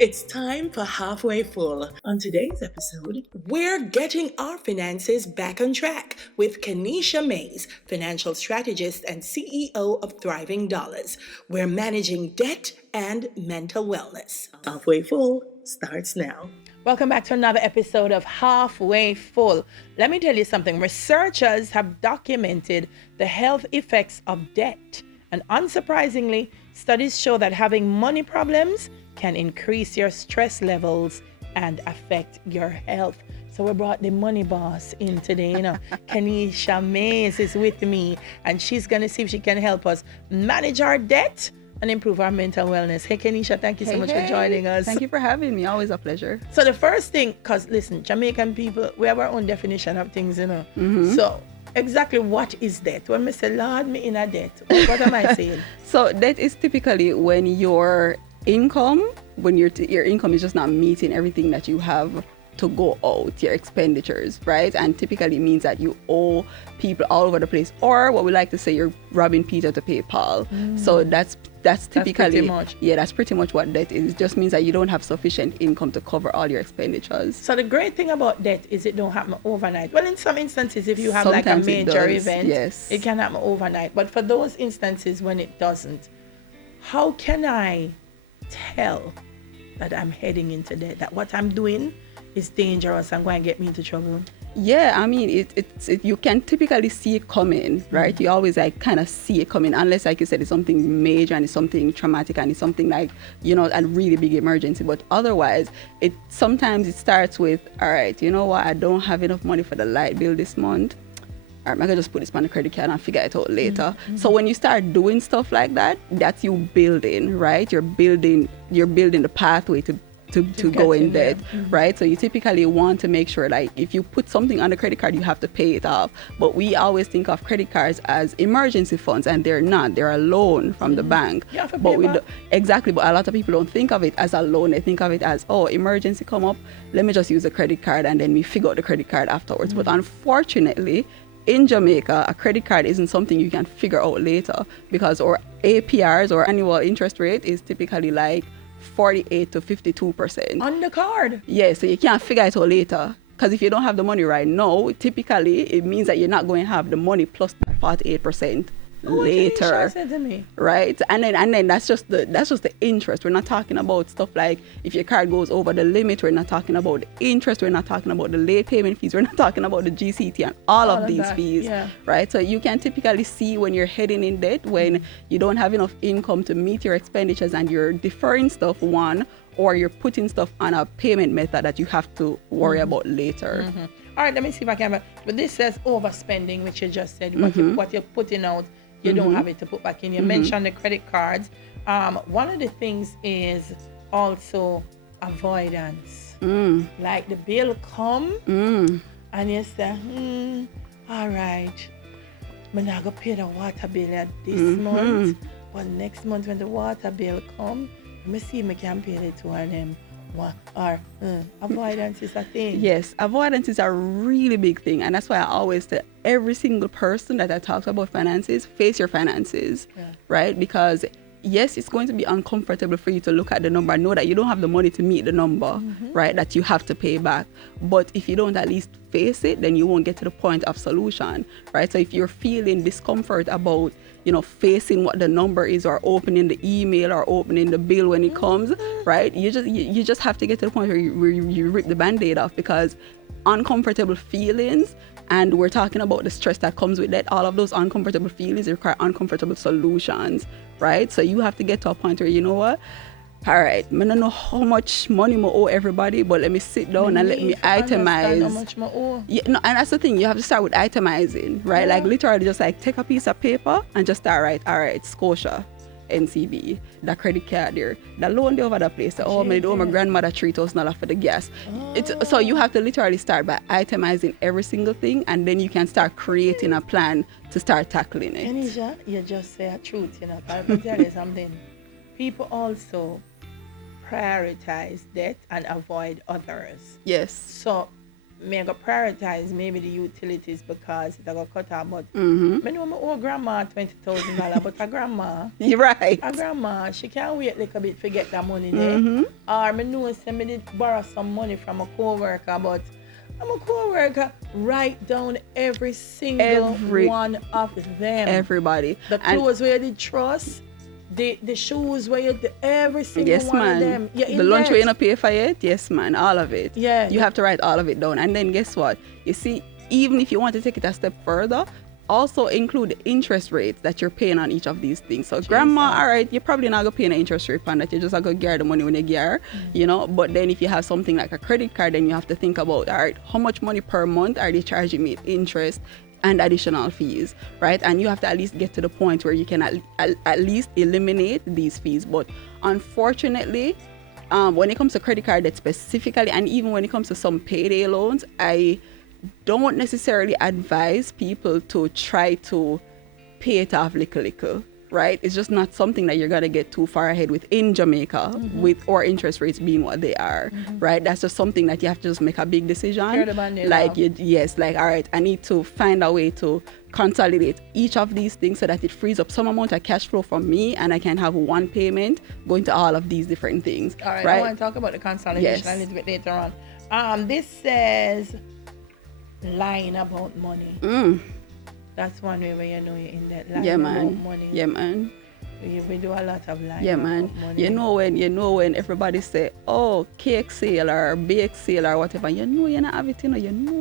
It's time for Halfway Full. On today's episode, we're getting our finances back on track with Kenishia Mais, financial strategist and CEO of ThrivingDollars. We're managing debt and mental wellness. Halfway Full starts now. Welcome back to another episode of Halfway Full. Let me tell you something. Researchers have documented the health effects of debt. And unsurprisingly, studies show that having money problems can increase your stress levels and affect your health. So we brought the money boss in today, Kenishia Mais is with me, and she's going to see if she can help us manage our debt and improve our mental wellness. Hey, Kenishia, thank you so much for joining us. Thank you for having me. Always a pleasure. So the first thing, because listen, Jamaican people, we have our own definition of things, So exactly what is debt? When I say, Lord, me in a debt, what am I saying? So debt is typically when your income, your income is just not meeting everything that you have to go out, your expenditures, right? And typically means that you owe people all over the place, or what we like to say, you're robbing Peter to pay Paul. So that's typically, that's pretty much what debt is. It just means that you don't have sufficient income to cover all your expenditures. So the great thing about debt is it don't happen overnight. Well, in some instances, if you have sometimes like a major event, it can happen overnight. But for those instances when it doesn't, how can I tell that I'm heading into debt, that what I'm doing is dangerous and going to get me into trouble? Yeah, I mean, it you can typically see it coming, right? You always kind of see it coming, unless, like you said, it's something major and it's something traumatic and it's something like, a really big emergency. But otherwise, sometimes it starts with, all right, you know what, I don't have enough money for the light bill this month. All right, I can just put this on the credit card and figure it out later. So when you start doing stuff like that, that's you building, right? You're building the pathway to go in debt, right? So you typically want to make sure, like, if you put something on the credit card, you have to pay it off. But we always think of credit cards as emergency funds, and they're not. They're a loan from the bank. But exactly. But a lot of people don't think of it as a loan. They think of it as, emergency come up, let me just use a credit card, and then we figure out the credit card afterwards. But unfortunately, in Jamaica, a credit card isn't something you can figure out later, because our APRs, or annual interest rate, is typically like 48 to 52% on the card. Yeah, so you can't figure it out later, because if you don't have the money right now, typically it means that you're not going to have the money plus that 48% later, said to me. Right? And then that's just the interest. We're not talking about stuff like if your card goes over the limit. We're not talking about the interest. We're not talking about the late payment fees. We're not talking about the GCT and all of these fees, right? So you can typically see when you're heading in debt, when you don't have enough income to meet your expenditures and you're deferring stuff, or you're putting stuff on a payment method that you have to worry about later. All right, let me see if I can. But this says overspending, which you just said. What you're putting out, you don't have it to put back in. You mentioned the credit cards. One of the things is also avoidance. Like the bill come and you say, all right, I'm not going to pay the water bill at this month, but next month when the water bill come, let me see if I can pay the two of them. Avoidance is a thing. Yes, avoidance is a really big thing, and that's why I always tell every single person that I talk about finances, face your finances, right? Because yes, it's going to be uncomfortable for you to look at the number and know that you don't have the money to meet the number, right, that you have to pay back. But if you don't at least face it, then you won't get to the point of solution, right? So if you're feeling discomfort about, facing what the number is, or opening the email, or opening the bill when it comes, right, you just have to get to the point where you rip the Band-Aid off, because uncomfortable feelings, and we're talking about the stress that comes with that, all of those uncomfortable feelings require uncomfortable solutions, right? So you have to get to a point where, you know what, all right, I don't know how much money I owe everybody, but let me sit down and let me itemize. How much I owe. Yeah, no, and that's the thing, you have to start with itemizing, right? Like literally just like take a piece of paper and just start, all right, Scotia, NCB, that credit card there, that loan there over that place, my grandmother $3,000 for the gas. So you have to literally start by itemizing every single thing, and then you can start creating a plan to start tackling it. Kenishia, you just say a truth, I can tell you something. People also prioritize debt and avoid others. Yes. So me go prioritize maybe the utilities because it go cut out. But me know my old grandma $20,000, but a grandma, You're right. a grandma, she can't wait a little bit to get that money there. Or me know say me did borrow some money from a co-worker, but I'm a co-worker. Write down every single one of them. Everybody. The clothes where you did trust. The shoes where you every single one of them. The lunch where you not pay for it, yes man, all of it. Yeah. You have to write all of it down. And then guess what? You see, even if you want to take it a step further, also include the interest rates that you're paying on each of these things. So grandma, all right, you're probably not gonna pay an interest rate on that. You're just gonna get the money when you get, you know. But then if you have something like a credit card, then you have to think about, all right, how much money per month are they charging me interest and additional fees, right? And you have to at least get to the point where you can at least eliminate these fees. But unfortunately, when it comes to credit card debt specifically, and even when it comes to some payday loans, I don't necessarily advise people to try to pay it off little, right? It's just not something that you're gonna get too far ahead with in Jamaica, with or interest rates being what they are, right? That's just something that you have to just make a big decision. Like all right, I need to find a way to consolidate each of these things so that it frees up some amount of cash flow from me, and I can have one payment going to all of these different things. All right, right? I want to talk about the consolidation a little bit later on. This says lying about money. That's one way where you know you're in that line about money. Yeah, man. We do a lot of lying. Yeah, man. About money. You know when everybody say, oh, cake sale or bake sale or whatever, you know you not have it, you know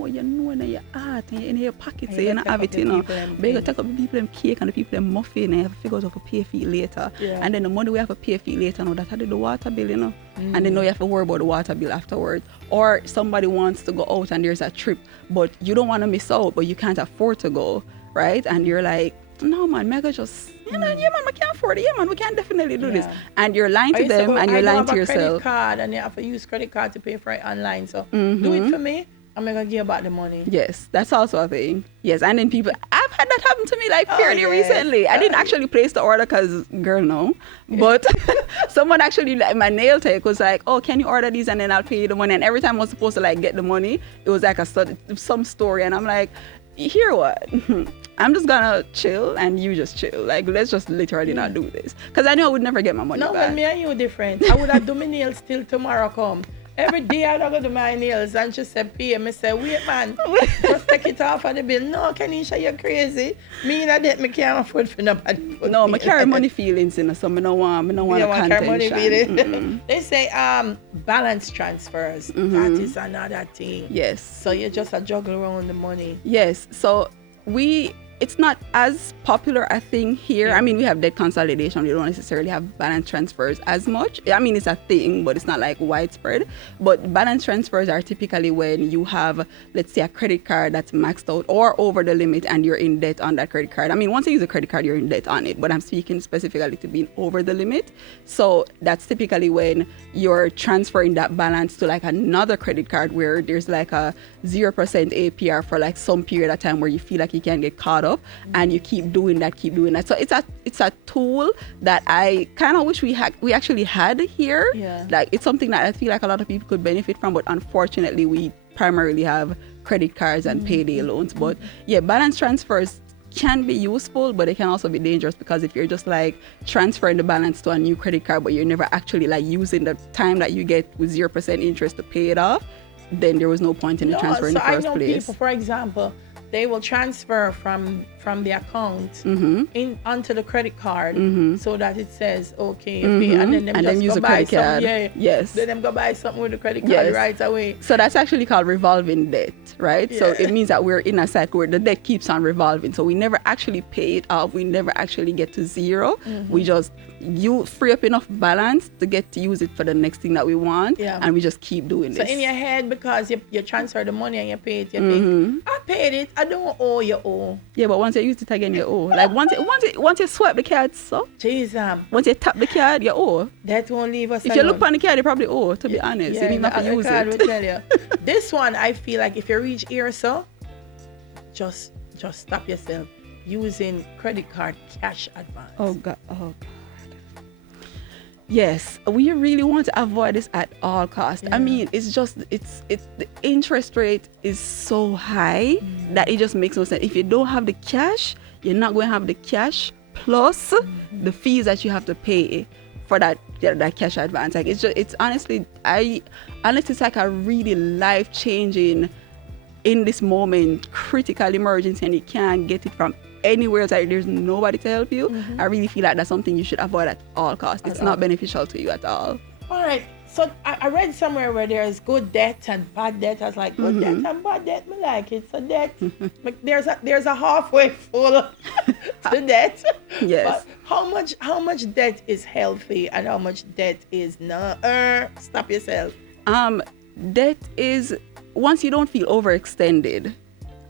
in your heart and in your pocket, so you not have it, you know. But you take up the people them cake and the people them muffin and you have to figure out how to pay for it later. Yeah. And then the money we have to pay for it later, now that's how they do the water bill, you know. And then now you have to worry about the water bill afterwards. Or somebody wants to go out and there's a trip, but you don't want to miss out, but you can't afford to go, right? And you're like, no man, mega just, yeah man, we can't afford it. Yeah man, we can definitely do this. And you're lying to them and you're lying to yourself. I have a credit card and you have to use credit card to pay for it online. So do it for me. I'm gonna give you back the money. Yes, that's also a thing. Yes, and then people, I've had that happen to me like fairly recently. I didn't actually place the order because, girl, no. But someone actually, like my nail tech was like, oh, can you order these and then I'll pay you the money. And every time I was supposed to like get the money, it was like some story. And I'm like, hear what? I'm just gonna chill and you just chill. Like, let's just literally not do this. Because I know I would never get my money back. No, when me and you different. I would have do my nails till tomorrow come. Every day I go to my nails and she said, pay. I say, wait man, just take it off of the bill. No, Kenishia, you're crazy. Me and that me can't afford for nobody. No, I carry money feelings in, so I don't want contention. Money feelings. They say balance transfers. That is another thing. Yes. So you just juggle around the money. Yes. So it's not as popular a thing here. I mean, we have debt consolidation. We don't necessarily have balance transfers as much. I mean, it's a thing, but it's not like widespread. But balance transfers are typically when you have, let's say, a credit card that's maxed out or over the limit and you're in debt on that credit card. I mean, once you use a credit card, you're in debt on it, but I'm speaking specifically to being over the limit. So that's typically when you're transferring that balance to like another credit card where there's like a 0% APR for like some period of time where you feel like you can get caught up, and you keep doing that. So it's a tool that I kind of wish we actually had here. Yeah. Like, it's something that I feel like a lot of people could benefit from, but unfortunately we primarily have credit cards and payday loans. But yeah, balance transfers can be useful, but it can also be dangerous, because if you're just like transferring the balance to a new credit card but you're never actually like using the time that you get with 0% interest to pay it off, then there was no point in the transfer in the first I know place. People, for example, they will transfer from the account onto the credit card so that it says okay, and then them use a credit card. Yes. Then them go buy something with the credit card right away. So that's actually called revolving debt, right? So it means that we're in a cycle where the debt keeps on revolving. So we never actually pay it off. We never actually get to zero. We just free up enough balance to get to use it for the next thing that we want, and we just keep doing this. So in your head, because you transfer the money and you pay it, you think, I paid it, I don't owe, you owe. Yeah, but once you use it again, you owe. Like once you swipe the card, so once you tap the card, you owe. That won't leave us If alone. you look on the card, you probably owe, to be honest. You didn't have to use card it. will tell you. This one, I feel like if you reach here, so just stop yourself using credit card cash advance. Oh God. Yes, we really want to avoid this at all costs. I mean, it's the interest rate is so high that it just makes no sense. If you don't have the cash, you're not going to have the cash plus the fees that you have to pay for that cash advance. Like it's honestly, unless it's like a really life changing in this moment critical emergency and you can't get it from anywhere, it's like there's nobody to help you, I really feel like that's something you should avoid at all costs. It's not beneficial to you at all. All right. So I read somewhere where there's good debt and bad debt. I was like, good debt and bad debt, me like it. So debt, there's a halfway full to debt. Yes. But how much debt is healthy and how much debt is not? Stop yourself. Debt is, once you don't feel overextended,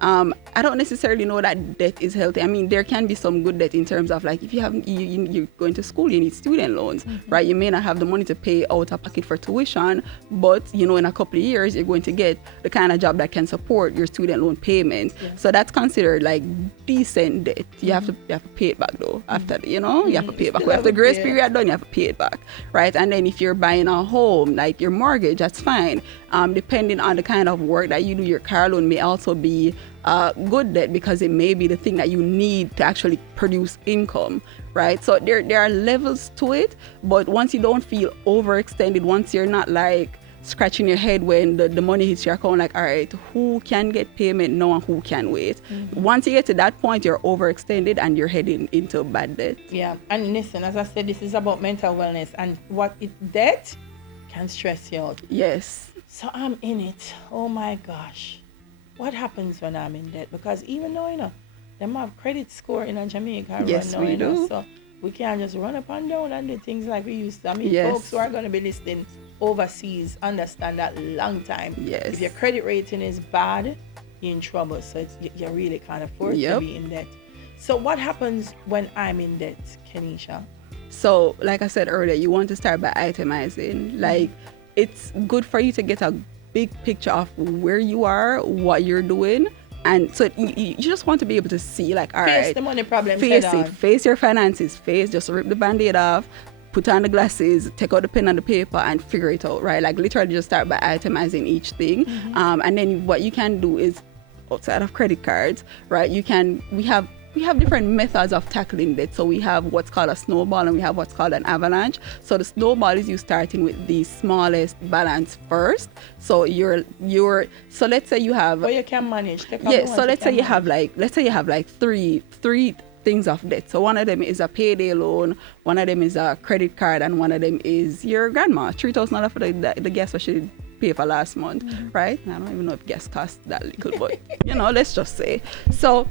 I don't necessarily know that debt is healthy. I mean, there can be some good debt in terms of like if you have you're going to school, you need student loans, right? You may not have the money to pay out of pocket for tuition, but in a couple of years you're going to get the kind of job that can support your student loan payment. Yeah. So that's considered like decent debt. You have to pay it back though after you have to pay it back. After the grace period done, you have to pay it back, right? And then if you're buying a home, like your mortgage, that's fine. Depending on the kind of work that you do, your car loan may also be good debt because it may be the thing that you need to actually produce income, right? So there are levels to it, but once you don't feel overextended, once you're not like scratching your head when the money hits your account, like, all right, who can get payment now and who can wait? Once you get to that point, you're overextended and you're heading into bad debt. Yeah, and listen, as I said, this is about mental wellness and debt can stress you out. Yes. So I'm in it. Oh my gosh. What happens when I'm in debt? Because even though, them have credit score in Jamaica yes, right now, we do. So we can't just run up and down and do things like we used to. I mean, yes. folks who are going to be listening overseas understand that long time. Yes. If your credit rating is bad, you're in trouble. So you really can't afford to be in debt. So what happens when I'm in debt, Kenishia? So, like I said earlier, you want to start by itemizing. Like, it's good for you to get a big picture of where you are, what you're doing, and so you just want to be able to see, like, all right, face the money problem, face your finances, just rip the band-aid off, put on the glasses, take out the pen and the paper, and figure it out, right? Like, literally just start by itemizing each thing, and then what you can do is, outside of credit cards, right? We have different methods of tackling debt. So we have what's called a snowball and we have what's called an avalanche. So the snowball is you starting with the smallest balance first. So so let's say you have. But you can manage. So let's say you have like three things of debt. So one of them is a payday loan, one of them is a credit card, and one of them is your grandma. $3,000 for the gas what she did pay for last month, right? I don't even know if gas costs that little, but let's just say. So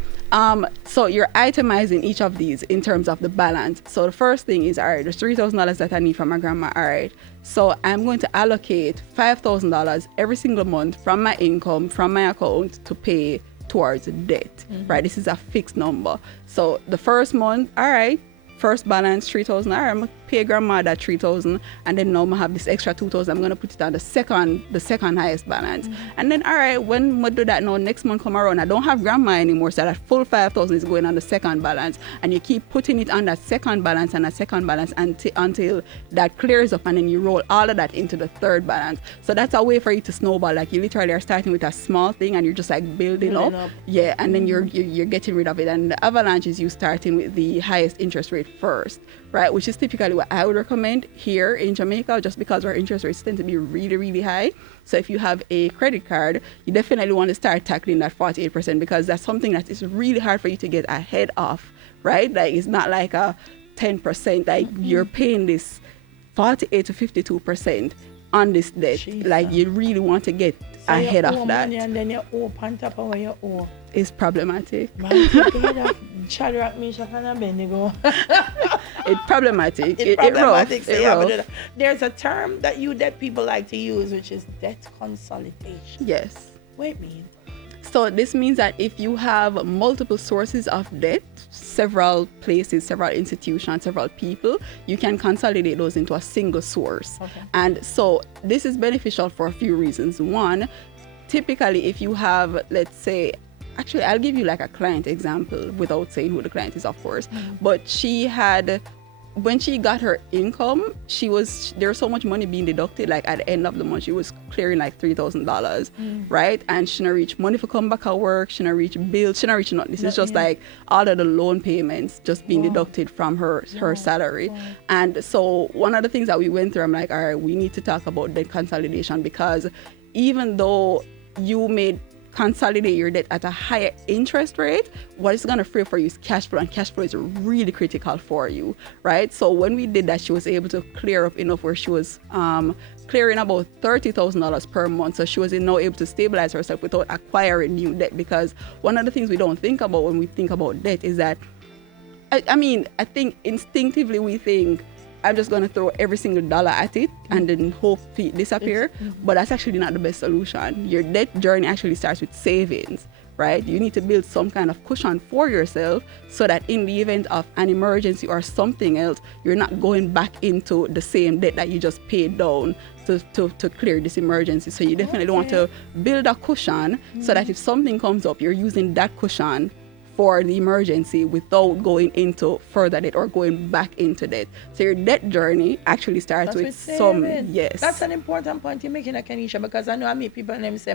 you're itemizing each of these in terms of the balance. So the first thing is, all right, there's $3,000 that I need from my grandma. All right, so I'm going to allocate $5,000 every single month from my income, from my account to pay towards debt, right? This is a fixed number. So the first month, all right, first balance $3,000. All right, I'm gonna pay grandma that $3,000, and then now I have this extra $2,000. I'm gonna put it on the second highest balance. And then all right, when I do that now, next month come around, I don't have grandma anymore, so that full $5,000 is going on the second balance, and you keep putting it on that second balance and that second balance until that clears up, and then you roll all of that into the third balance. So that's a way for you to snowball. Like, you literally are starting with a small thing and you're just like building up. Yeah, and then you're getting rid of it. And the avalanche is you starting with the highest interest rate first, right? Which is typically what I would recommend here in Jamaica, just because our interest rates tend to be really, really high. So if you have a credit card, you definitely want to start tackling that 48% because that's something that is really hard for you to get ahead of, right? Like, it's not like a 10%, like you're paying this 48 to 52% on this debt. Jesus. Like, you really want to get ahead of that. And then you owe on top of what you owe. It's problematic. Man, Shadrach, Meshach, and Abednego. It's problematic. It's problematic. It rough. There's a term that debt people like to use, which is debt consolidation. Yes. What it mean? So this means that if you have multiple sources of debt, several places, several institutions, several people, you can consolidate those into a single source. Okay. And so this is beneficial for a few reasons. One, typically if you have, let's say, actually I'll give you like a client example without saying who the client is, of course, but she had when she got her income, there was so much money being deducted. Like at the end of the month, she was clearing like $3,000, right? And she not reach money for come back at work. She not reach bills. She not reach nothing. This is just like all of the loan payments just being deducted from her salary. And so one of the things that we went through, I'm like, all right, we need to talk about debt consolidation, because even though you may consolidate your debt at a higher interest rate, what it's going to free for you is cash flow, and cash flow is really critical for you, right? So when we did that, she was able to clear up enough where she was clearing about $30,000 per month. So she was now able to stabilize herself without acquiring new debt, because one of the things we don't think about when we think about debt is that, I think instinctively we think, I'm just going to throw every single dollar at it and then hope it disappear. But that's actually not the best solution. Your debt journey actually starts with savings, right? You need to build some kind of cushion for yourself so that in the event of an emergency or something else, you're not going back into the same debt that you just paid down to clear this emergency. So you definitely want to build a cushion so that if something comes up, you're using that cushion for the emergency without going into further debt or going back into debt. So your debt journey actually starts with some, yes. That's an important point you're making, Kenishia, because I know I meet people and them say,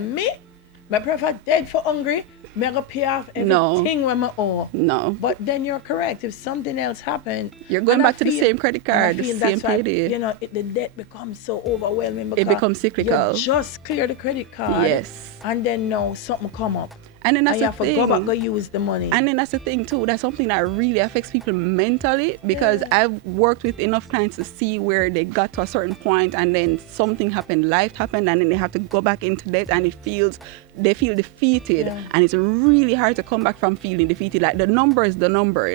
I prefer dead for hungry, I go pay off everything when I owe. No. But then you're correct. If something else happened, you're going back to the same credit card, the same payday. The debt becomes so overwhelming because it becomes cyclical. You just clear the credit card. Yes. And then now something come up. And then that's you have to go back, go use the money. And then that's the thing too. That's something that really affects people mentally, because I've worked with enough clients to see where they got to a certain point and then something happened, life happened, and then they have to go back into debt, and they feel defeated, and it's really hard to come back from feeling defeated. Like the number is the number,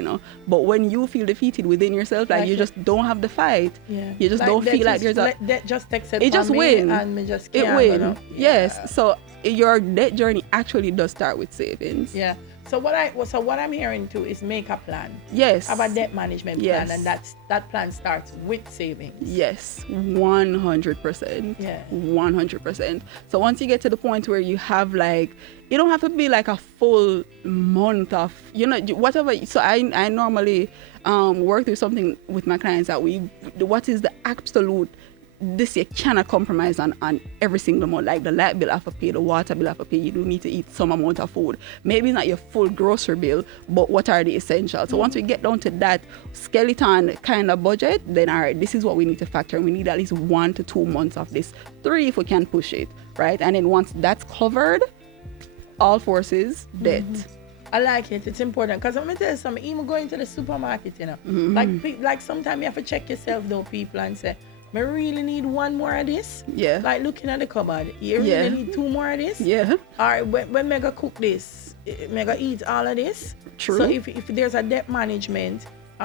but when you feel defeated within yourself, like you just don't have the fight. You just don't feel like there's that just takes it just wins. And me just it wins. Yes. So your debt journey actually does start with savings. Yeah. So what I'm hearing too is make a plan. Yes. Have a debt management plan, and that plan starts with savings. Yes, 100%. Yeah. 100%. So once you get to the point where you have it don't have to be like a full month of, whatever. So I normally work through something with my clients that what is the absolute, this you cannot compromise on every single month. Like the light bill have to pay, the water bill have to pay, you do need to eat some amount of food. Maybe not your full grocery bill, but what are the essentials? So once we get down to that skeleton kind of budget, then all right, this is what we need to factor in. We need at least 1 to 2 months of this, 3 if we can push it, right? And then once that's covered, all forces, debt. I like it. It's important, because I'm gonna tell you something. Even going to the supermarket, like sometimes you have to check yourself though, people, and say, I really need 1 more of this. Yeah. Like looking at the cupboard. You really need 2 more of this. Yeah. All right, when I go cook this, I go eat all of this. True. So if there's a debt management,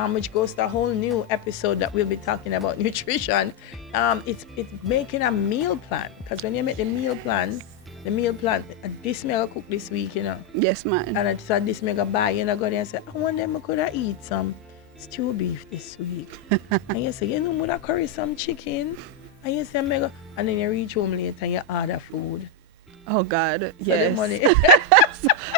which goes to a whole new episode that we'll be talking about nutrition, it's making a meal plan. Because when you make the meal plan, this may I cook this week, Yes, man. And so this may I buy, go there and say, I want them, I could have eat some stew beef this week. And you say, would I curry some chicken? And you say, and then you reach home later and you order food. Oh God, So yes. the money.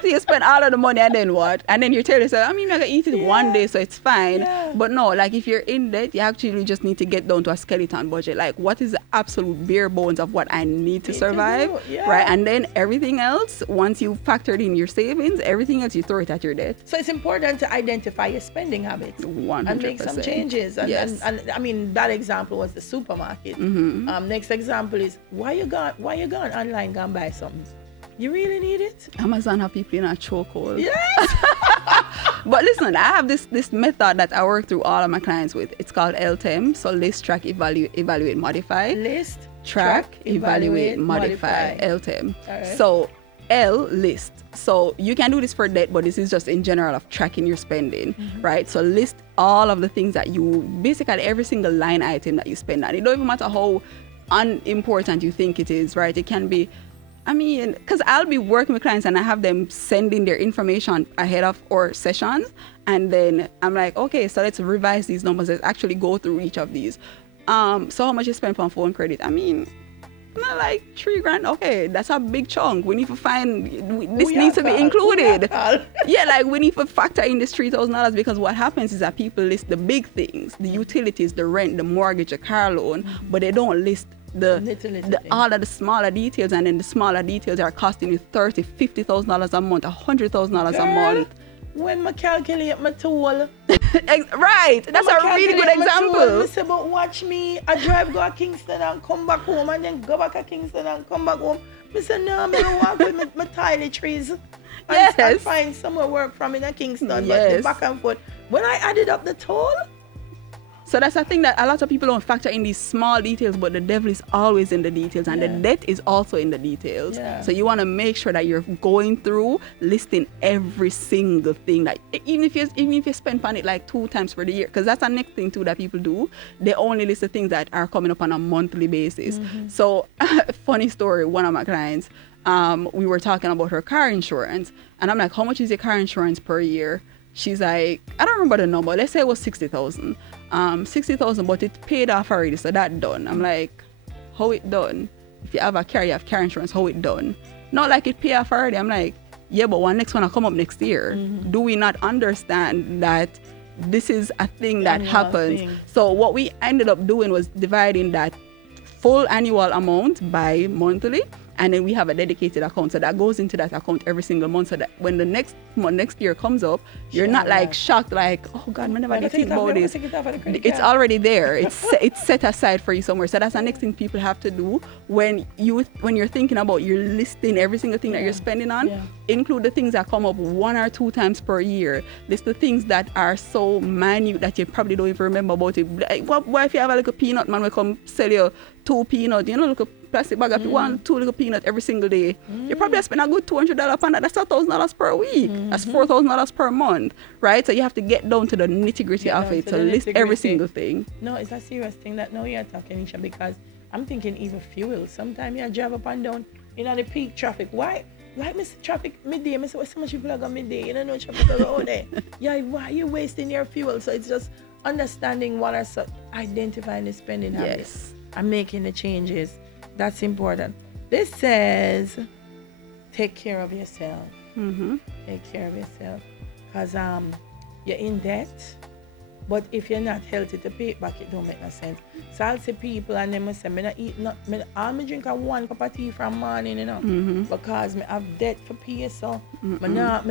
So you spend all of the money and then what? And then you tell yourself, I'm gonna eat it one day, so it's fine. Yeah. But no, like if you're in debt, you actually just need to get down to a skeleton budget. Like what is the absolute bare bones of what I need to survive, right? And then everything else, once you factored in your savings, everything else you throw it at your debt. So it's important to identify your spending habits 100%. and make some changes. And, Yes. and I mean, that example was the supermarket. Next example is why you gone online gone buy something. You really need it? Amazon have people in a chokehold. Yes. But listen, I have this method that I work through all of my clients with. It's called LTEM. So list, track, evaluate, modify. List, Track, evaluate, modify. LTEM. All right. So L, list. So you can do this for debt, but this is just in general of tracking your spending, right? So list all of the things that basically every single line item that you spend on. It don't even matter how unimportant you think it is, right? It can be, because I'll be working with clients and I have them sending their information ahead of our sessions, and then I'm like, okay, so let's revise these numbers. Let's actually go through each of these. So how much you spend on phone credit? Not like $3,000. Okay, that's a big chunk. We need to find this needs to be included. Yeah, like we need to factor in this $3,000 because what happens is that people list the big things, the utilities, the rent, the mortgage, the car loan, but they don't list all of the smaller details, and then the smaller details are costing you $30,000, $50,000 a month, $100,000 a month. When I calculate my toll. Right, that's a really good example. I say, but watch me, I drive go to Kingston and come back home, and then go back to Kingston and come back home. I say, no, I'm going to walk with my toiletries and find somewhere work from in Kingston, but the back and forth. When I added up the toll. So that's the thing that a lot of people don't factor in these small details, but the devil is always in the details, and the debt is also in the details. Yeah. So you want to make sure that you're going through listing every single thing, that even if you spend on it like 2 times for the year, because that's the next thing too that people do. They only list the things that are coming up on a monthly basis. So funny story, one of my clients, we were talking about her car insurance, and I'm like, how much is your car insurance per year? She's like, I don't remember the number. Let's say it was 60,000. 60,000, but it paid off already, so that done. I'm like, how it done? If you have a car, you have car insurance, how it done? Not like it paid off already. I'm like, yeah, but next one will come up next year. Do we not understand that this is a thing that happens? So what we ended up doing was dividing that full annual amount by monthly, and then we have a dedicated account, so that goes into that account every single month, so that when the next year comes up, you're not like shocked, like, oh God, I never think about this. It's already there. It's set aside for you somewhere. So that's the next thing people have to do when you're thinking about you're listing every single thing that you're spending on. Include the things that come up 1 or 2 times per year. List the things that are so minute that you probably don't even remember about it. Like, what if you have a little peanut man will come sell you 2 peanuts, look a plastic bag of 1, 2 little peanuts every single day. You probably spend a good $200 on that. That's $1,000 per week. That's $4,000 per month, right? So you have to get down to the nitty-gritty of it. So list every single thing. No, it's a serious thing that now you're talking, Isha, because I'm thinking even fuel. Sometimes you drive up and down the peak traffic. Why? Like Mr. Traffic midday, I say, why so much people are going midday? You don't know traffic out there. Yeah, why are you wasting your fuel? So it's just understanding what are identifying the spending habits and making the changes. That's important. This says, take care of yourself. Take care of yourself. Because you're in debt, but if you're not healthy to pay it back, it don't make no sense. So I'll see people and them say, I drink 1 cup of tea from morning, because I have debt for pay, so I not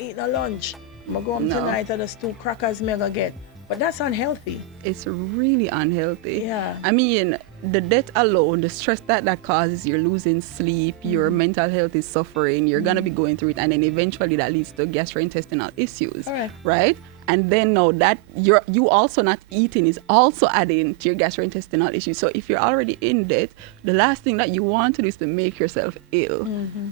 eat no lunch. I go home tonight and just 2 crackers I go get. But that's unhealthy. It's really unhealthy. Yeah. I mean, the debt alone, the stress that causes, you're losing sleep, your mental health is suffering, you're going to be going through it, and then eventually that leads to gastrointestinal issues, right? And then now that you also not eating is also adding to your gastrointestinal issues. So if you're already in debt, the last thing that you want to do is to make yourself ill,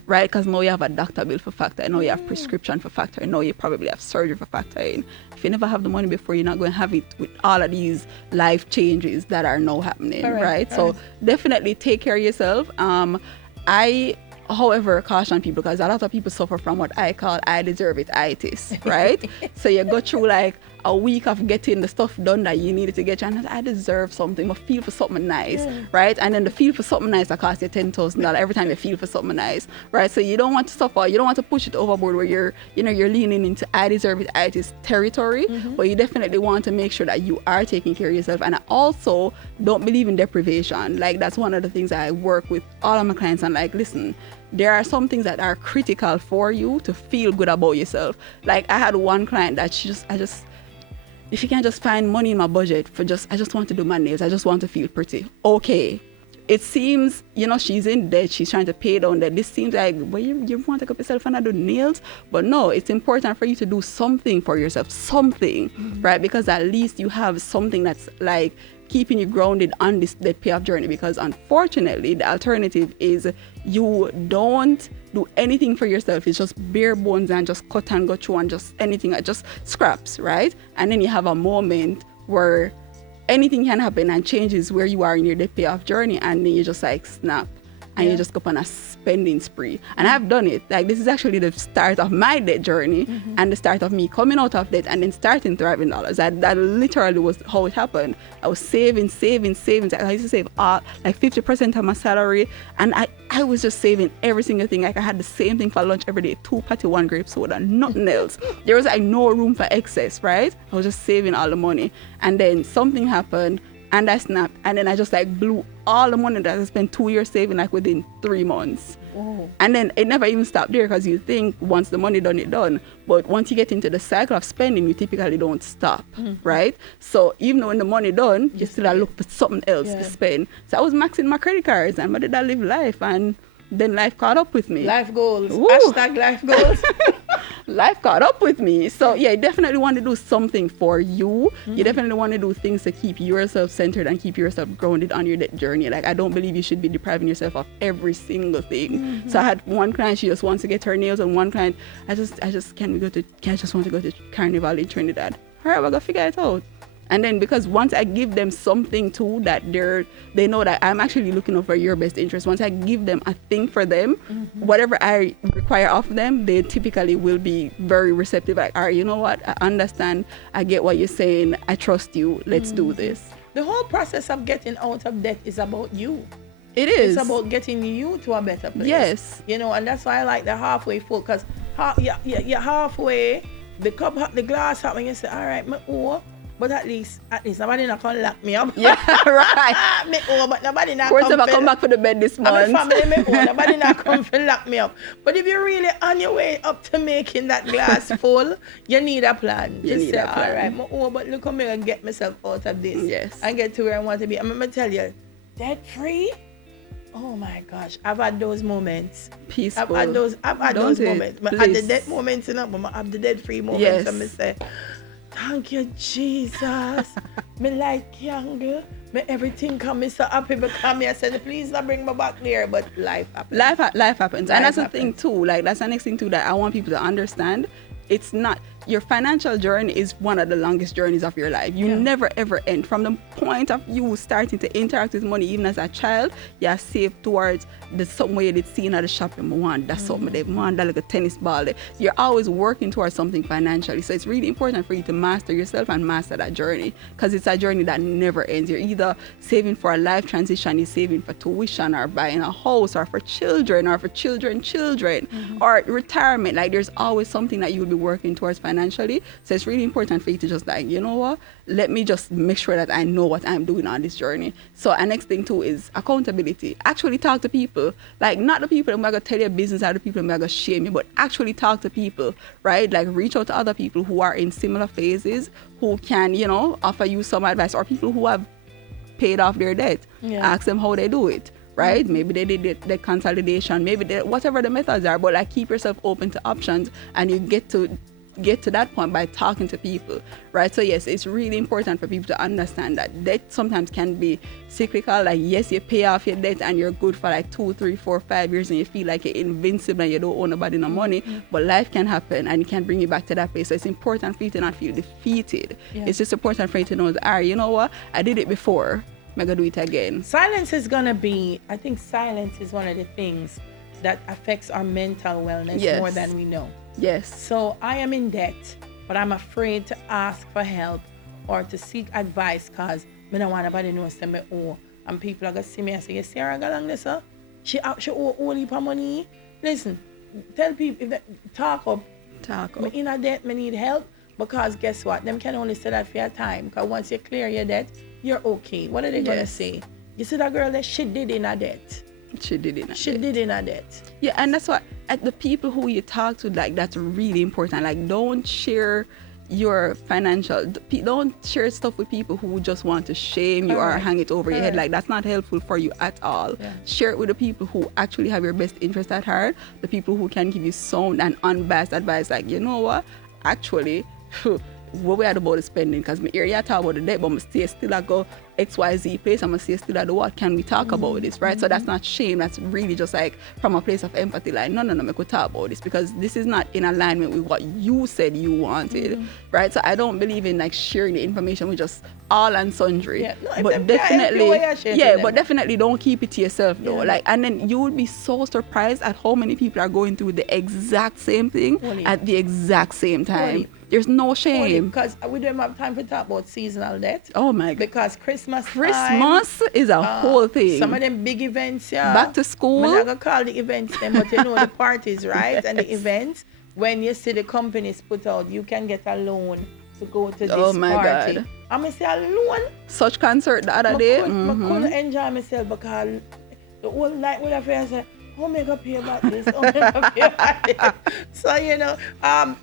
right? Because now you have a doctor bill for factor, now you have prescription for factor, now you probably have surgery for factoring. If you never have the money before, you're not going to have it with all of these life changes that are now happening, right? So definitely take care of yourself. I however, caution people, because a lot of people suffer from what I call I deserve it itis, right? So you go through like a week of getting the stuff done that you needed to get, and I deserve something, but feel for something nice, right? And then the feel for something nice that costs you $10,000 every time you feel for something nice, right? So you don't want to suffer, you don't want to push it overboard where you're leaning into I deserve it itis territory, but you definitely want to make sure that you are taking care of yourself. And I also don't believe in deprivation. Like, that's one of the things I work with all of my clients, and like, listen, there are some things that are critical for you to feel good about yourself. Like, I had one client that if you can just find money in my budget I just want to do my nails, I just want to feel pretty. Okay. It seems, she's in debt, she's trying to pay down debt. This seems like, well, you want to take up yourself and do nails? But no, it's important for you to do something for yourself, right? Because at least you have something that's like keeping you grounded on this debt payoff journey. Because unfortunately, the alternative is you don't do anything for yourself. It's just bare bones and just cut and go through and just anything, just scraps, right? And then you have a moment where anything can happen and changes where you are in your debt payoff journey, and then you just like snap and you just go on a spending spree. And I've done it. Like, this is actually the start of my debt journey and the start of me coming out of debt and then starting ThrivingDollars. That literally was how it happened. I was saving. I used to save all, like 50% of my salary, and I was just saving every single thing. Like, I had the same thing for lunch every day, 2 patty, 1 grape soda, nothing else. There was like no room for excess, right? I was just saving all the money. And then something happened and I snapped, and then I just like blew all the money that I spent 2 years saving like within 3 months. Oh. And then it never even stopped there, because you think once the money done, it done. But once you get into the cycle of spending, you typically don't stop, right? So even though when the money done, you still look for something else to spend. So I was maxing my credit cards, and I did I live life, and then life caught up with me. Life goals. Ooh. Hashtag life goals. Life caught up with me. So yeah, you definitely want to do something for you. You definitely want to do things to keep yourself centered and keep yourself grounded on your debt journey. Like, I don't believe you should be depriving yourself of every single thing. So I had one client, she just wants to get her nails, and one client, I just want to go to Carnival in Trinidad. All right, we're gonna figure it out. And then, because once I give them something too that they know that I'm actually looking out for your best interest, once I give them a thing for them, whatever I require of them, they typically will be very receptive. Like, all right, you know what? I understand. I get what you're saying. I trust you. Let's do this. The whole process of getting out of debt is about you. It is. It's about getting you to a better place. Yes. You know, and that's why I like the halfway full, because you're halfway, the glass half, when you say, all right, but at least nobody not gonna lock me up. Yeah, right. But nobody not Of course, if I come back for the bed this month. Nobody not come to lock me up. But if you're really on your way up to making that glass full, you need a plan. You need a plan. All right, but look at me and get myself out of this. Yes. And get to where I want to be. I'm gonna tell you, debt free. Oh my gosh, I've had those moments. Peaceful. I've had those moments. But at the debt moments, but I have the debt free moments. Yes. And I say, thank you, Jesus. Me like younger. Me everything come me so happy because I said, please don't bring me back there. But life happens. Life happens. And that's the thing too. Like, that's the next thing too that I want people to understand. It's not, your financial journey is one of the longest journeys of your life. You never ever end. From the point of you starting to interact with money, even as a child, you save towards the something where you did see in the shop, you want that something, they want that like a tennis ball. You're always working towards something financially. So it's really important for you to master yourself and master that journey, because it's a journey that never ends. You're either saving for a life transition, you're saving for tuition, or buying a house, or for children, or for children, or retirement. Like, there's always something that you will be working towards financially. So it's really important for you to just like, you know what, let me just make sure that I know what I'm doing on this journey. So our next thing too is accountability. Actually talk to people. Like, not the people that are going to tell your business, or the people that are going to shame you, but actually talk to people, right? Like, reach out to other people who are in similar phases, who can, you know, offer you some advice, or people who have paid off their debt. Ask them how they do it. Right? Maybe they did the consolidation, maybe whatever the methods are, but like, keep yourself open to options, and you get to that point by talking to people, right? So yes, it's really important for people to understand that debt sometimes can be cyclical. Like, yes, you pay off your debt and you're good for like 2, 3, 4, 5 years, and you feel like you're invincible and you don't owe nobody no money, but life can happen and it can bring you back to that place. So it's important for you to not feel defeated. It's just important for you to know that, you know what, I did it before, I'm gonna do it again. Silence is I think silence is one of the things that affects our mental wellness more than we know. Yes. So I am in debt, but I'm afraid to ask for help or to seek advice, because I don't want nobody to know say me owe. And people are going to see me and say, you see her go along this, sir? She owe all heap of money. Listen, tell people, talk up. Me in a debt, me need help, because guess what? Them can only say that for your time, because once you clear your debt, you're okay. What are they going to say? You see that girl that she did in a debt. She did in a debt. Yeah, and that's what, the people who you talk to, like, that's really important. Like, don't share your don't share stuff with people who just want to shame you or hang it over your head. Like, that's not helpful for you at all. Share it with the people who actually have your best interest at heart, the people who can give you sound and unbiased advice. Like, you know what, actually, what we had about the spending, because my area talk about the debt, but I stay still I go XYZ place, I'm stay still at the what can we talk about this, right? So that's not shame, that's really just like from a place of empathy, like no, we could talk about this because this is not in alignment with what you said you wanted, right? So I don't believe in like sharing the information with just all and sundry. Yeah. No, but definitely don't keep it to yourself though. Like, and then you would be so surprised at how many people are going through the exact same thing at the exact same time. There's no shame. Because we don't have time to talk about seasonal debt. Oh my God. Because Christmas is a whole thing. Some of them big events, back to school. I'm not going to call the events them, but you know the parties, right? And the events, when you see the companies put out, you can get a loan to go to this party. Oh my God. I'm going to say a loan. Such concert the other day. I couldn't enjoy myself because the whole night when I feel say, oh, I'm going to pay about this. Oh, I'm going to pay about this. So, you know,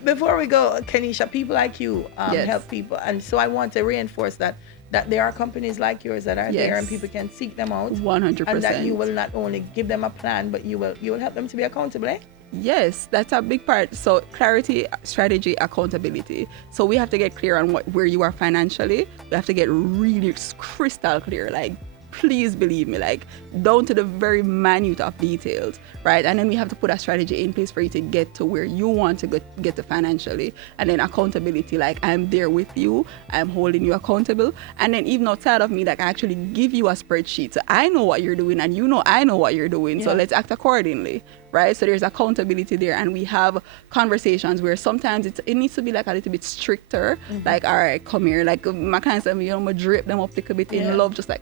before we go, Kenishia, people like you help people. And so I want to reinforce that there are companies like yours that are there and people can seek them out. 100%. And that you will not only give them a plan, but you will help them to be accountable, eh? Yes, that's a big part. So clarity, strategy, accountability. So we have to get clear on where you are financially. We have to get really crystal clear, like please believe me, like down to the very minute of details, right? And then we have to put a strategy in place for you to get to where you want to get to financially. And then accountability, like I'm there with you, I'm holding you accountable. And then even outside of me, like I actually give you a spreadsheet. So I know what you're doing and you know I know what you're doing. So let's act accordingly, right? So there's accountability there, and we have conversations where sometimes it needs to be like a little bit stricter. Like, all right, come here. Like my clients, you know, I drape them up a little bit in love, just like,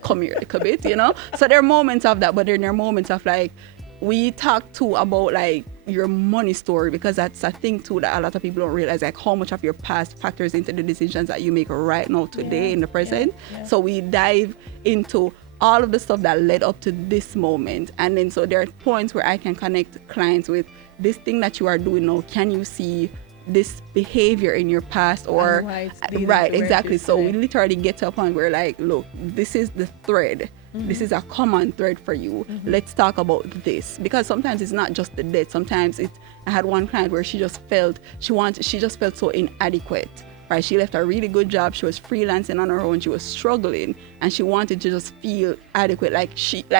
come here a little bit, you know? So there are moments of that, but then there are moments of like, we talk too about like your money story, because that's a thing too that a lot of people don't realize, like how much of your past factors into the decisions that you make right now today in the present. So we dive into all of the stuff that led up to this moment. And then so there are points where I can connect clients with this thing that you are doing now. Can you see this behavior in your past? Or right, exactly. So we literally get to a point where like, look, this is the thread. This is a common thread for you. Let's talk about this. Because sometimes it's not just the debt. Sometimes I had one client where she just felt so inadequate. Right, she left a really good job. She was freelancing on her own. She was struggling, and she wanted to just feel adequate. Like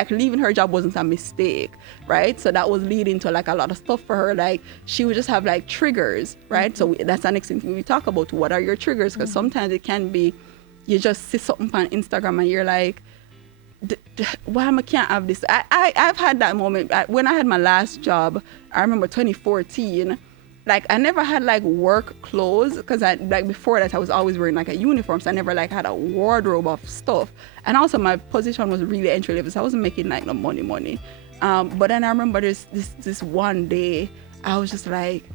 leaving her job wasn't a mistake, right? So that was leading to like a lot of stuff for her. Like she would just have like triggers, right? So that's the next thing we talk about. What are your triggers? Because sometimes it can be you just see something on Instagram and you're like, why I can't have this? I've had that moment when I had my last job. I remember 2014. Like I never had like work clothes, because like before that I was always wearing like a uniform, so I never like had a wardrobe of stuff. And also my position was really entry level, so I wasn't making like no money. But then I remember this one day I was just like,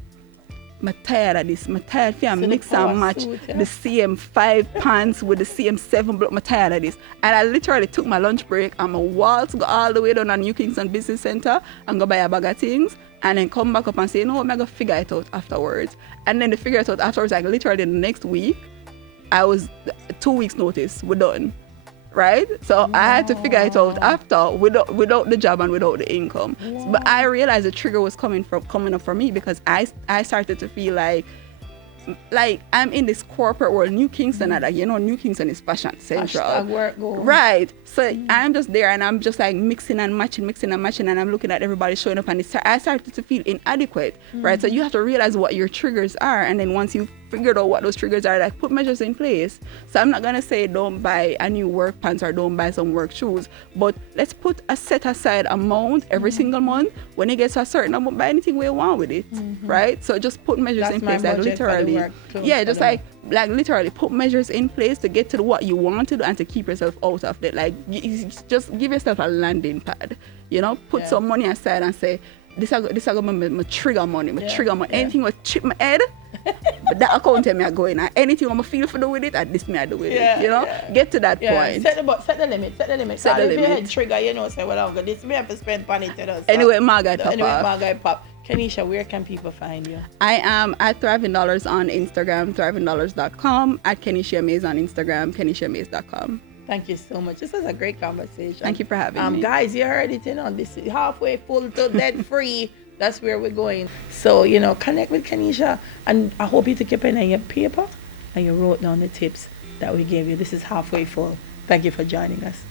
I'm tired of this. I'm tired of mix and match the same 5 pants with the same 7 block. I'm tired of this. And I literally took my lunch break and I walked, go all the way down to New Kingston Business Center and go buy a bag of things. And then come back up and say, no, I'm going to figure it out afterwards. And then to figure it out afterwards, like literally the next week, I was 2 weeks notice, we're done. Right? So I had to figure it out after, without the job and without the income. But I realized the trigger was coming up for me, because I started to feel like I'm in this corporate world. New Kingston, New Kingston is fashion central. Right. So I'm just there and I'm just like mixing and matching, and I'm looking at everybody showing up, and I started to feel inadequate. Right. So you have to realize what your triggers are, and then once you figured out what those triggers are, like put measures in place. So I'm not gonna say don't buy a new work pants or don't buy some work shoes, but let's put a set aside amount every single month. When it gets to a certain amount, buy anything we want with it. Right. So just put measures in place, like literally. Literally put measures in place to get to what you want to do and to keep yourself out of it. Like just give yourself a landing pad, put some money aside and say, this is my trigger money, anything will chip my head, but that account me are going, and anything I'm feel for do with it, and this me I do with it, get to that point. Set the limit. If your head trigger, say, well, I'm going this me have to spend money to us. Anyway, my guy pop. Kenishia, where can people find you? I am at ThrivingDollars on Instagram, ThrivingDollars.com, at Kenishia Mais on Instagram, KenishiaMais.com. Thank you so much. This was a great conversation. Thank you for having me. Guys, you heard it, this is halfway full to debt free That's where we're going. So, connect with Kenishia. And I hope you took your pen and your paper and you wrote down the tips that we gave you. This is Halfway Full. Thank you for joining us.